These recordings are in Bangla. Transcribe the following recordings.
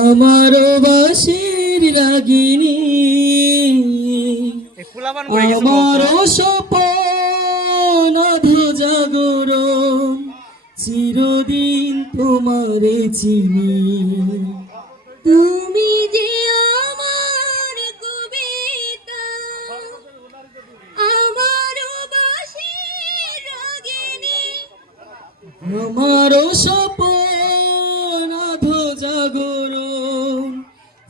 আমার বাঁশির রাগিনী, আমার স্বপন জাগরণ, চিরদিন তোমারে চিনি। তুমি যে আমার কবিতা, আমার বাঁশির রাগিনী, আমার স্বপন জাগরণ,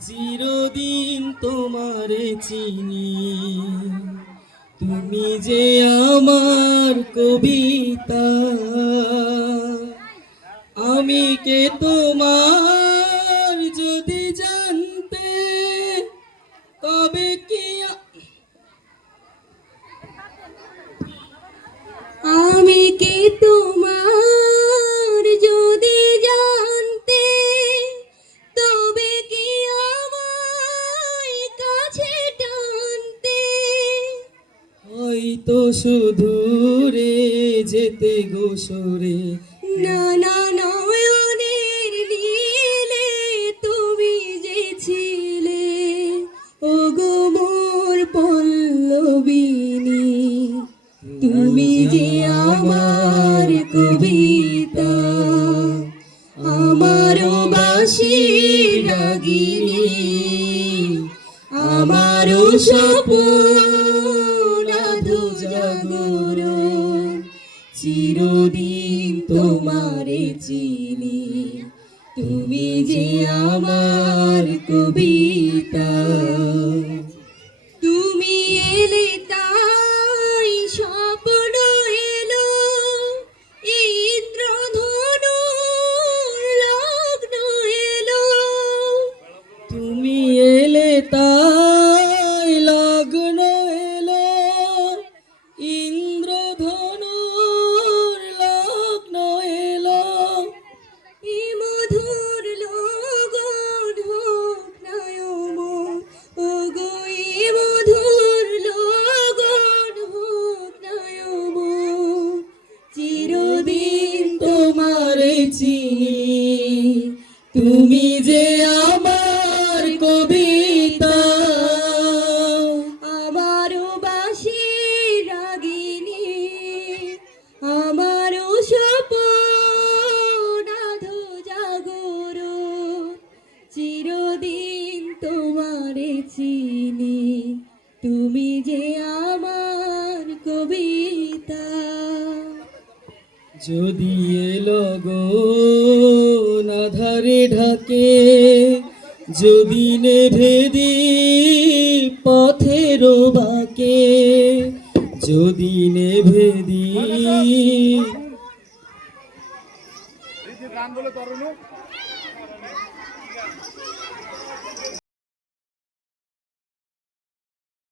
চিরদিন তোমারে চিনি। তুমি যে আমার কবিতা, আমি কে তোমার যদি জানতে, তবে কি আমি কে তোমার যদি জানতে, তবে কি আমায় কাছে টানতে। হয়তো সুদূরে যেতে গোসরে, না না নয়নের নীলে তুমি যে ছিলে, ওগো মোর পল্লবিনী। তুমি যে আমার কবিতা, আমার বাঁশির রাগিনী, আমার স্বপন জাগরণ, চিরদিন তোমারে চিনি। তুমি যে আমার কবিতা, তুমি এলে তাই স্বপ্ন এলো, ইন্দ্রধনুর লগ্ন এলো। তুমি এলে তাই লগ্ন এলো, ইন্দ্রধনুর লগ্ন এলো। এই মধুর লগন হোক নয়মন, ওগো এই মধুর লগন হোক নয়মন, চিরদিন তোমারে চিনি। তুমি যে আমার কবিতা, আমার বাঁশির রাগিনী, আমার স্বপন জাগরণ, চিরদিন তোমারে চিনি। তুমি যে আমার কবিতা। যদি এলো গো আধারে ঢাকে, যদি নেভে দীপ পথের বাঁকে, যদি নেভে দীপ